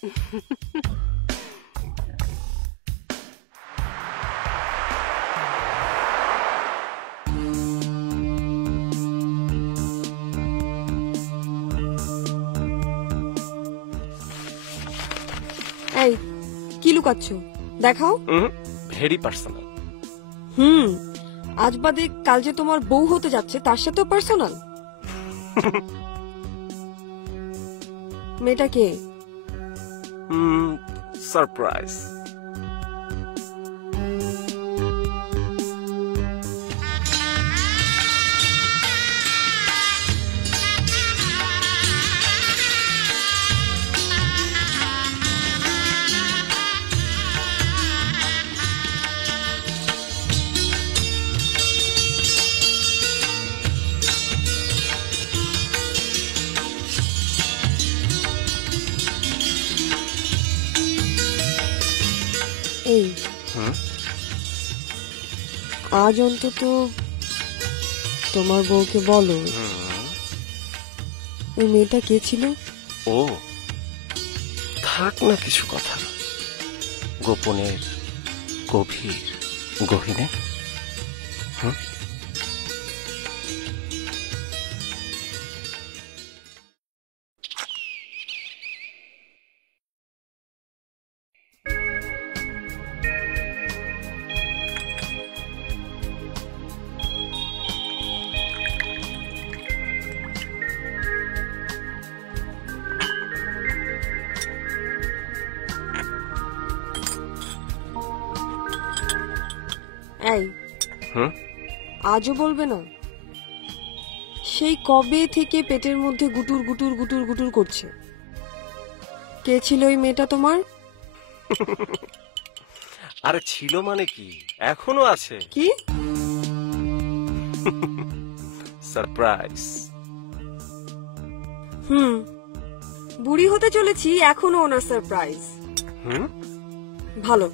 এই কি লুকাচ্ছ? দেখাও। Very personal. আজ বাদে কাল যে তোমার বউ হতে যাচ্ছে তার সাথেও পার্সোনাল। মেয়েটা কে? সারপ্রাইজ। এই আজ অন্তত তোমার বউকে বলো ওই মেয়েটা কে ছিল। ও থাক না কিছু কথা, গোপনের গভীর গহীনে। এই আজও বলবে না? সেই কবে থেকে পেটের মধ্যে গুটুর গুটুর গুটুর গুটুর করছে। কে ছিল ওই মেয়েটা তোমার? আরে ছিল মানে কি, এখনো আছে। কি সারপ্রাইজ। বুড়ি হতে চলেছি, এখনো ওনার সারপ্রাইজ। ভালো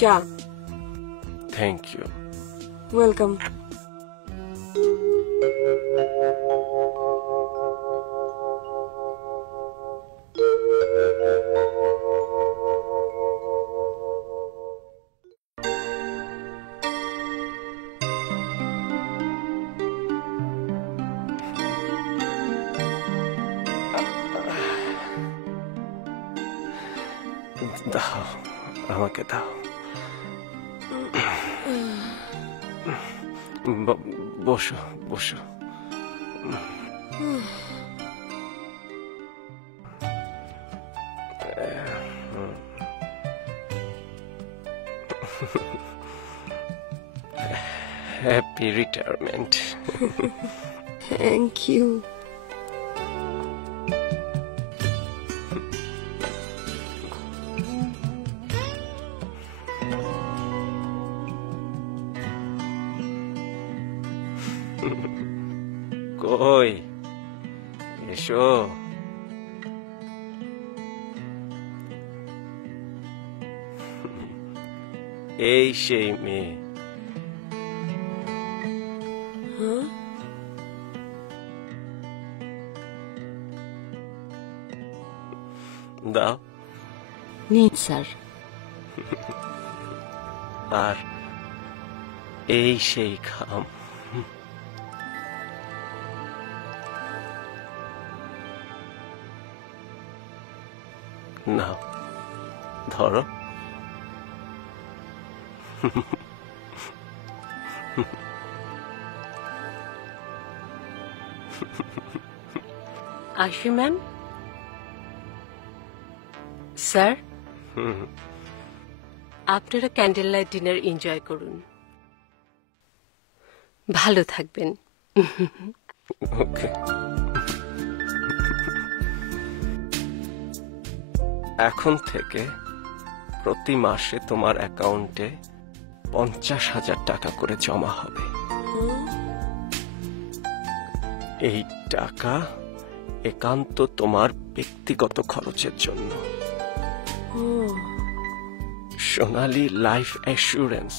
চা। Thank you. ওয়েলকাম। দাও, আমাকে দাও। বসো বসো। Happy retirement. Thank you. কই এসো। এই সেই মেয়ে। দাও। নিন স্যার। আর এই সেই খাম। নাও ধরো। আশি ম্যাম। স্যার, আপনারা ক্যান্ডেল লাইট ডিনার এনজয় করুন। ভালো থাকবেন। ওকে। এখন থেকে প্রতি মাসে তোমার অ্যাকাউন্টে 50,000 টাকা করে জমা হবে। এই টাকা একান্ত তোমার ব্যক্তিগত খরচের জন্য। সোনালী লাইফ অ্যাসুরেন্স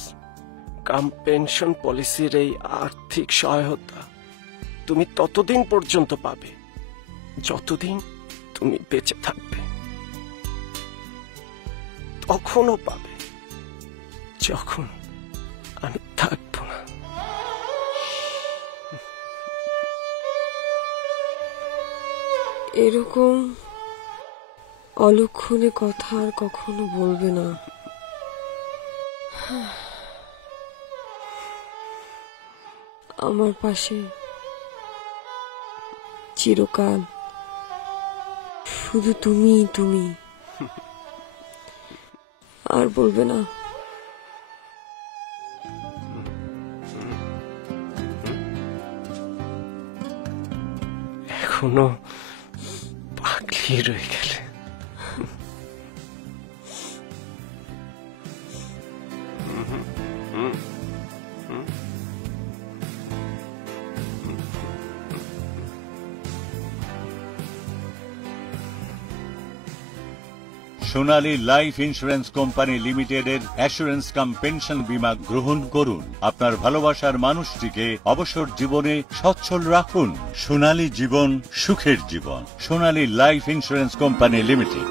কাম পেনশন পলিসির এই আর্থিক সহায়তা তুমি ততদিন পর্যন্ত পাবে যতদিন তুমি বেঁচে থাকবে, তখনও পাবে যখন আমি থাকবো না। এরকম অলক্ষণে কথা আর কখনো বলবে না। আমার পাশে চিরকাল শুধু তুমি তুমি, আর বলবে না। এখনো পাগলি রয়ে গেলে। সোনালী লাইফ ইন্স্যুরেন্স কোম্পানি লিমিটেডের অ্যাসুরেন্স কাম পেনশন বীমা গ্রহণ করুন। আপনার ভালোবাসার মানুষটিকে অবসর জীবনে সচ্ছল রাখুন। সোনালী জীবন, সুখের জীবন। সোনালী লাইফ ইন্স্যুরেন্স কোম্পানি লিমিটেড।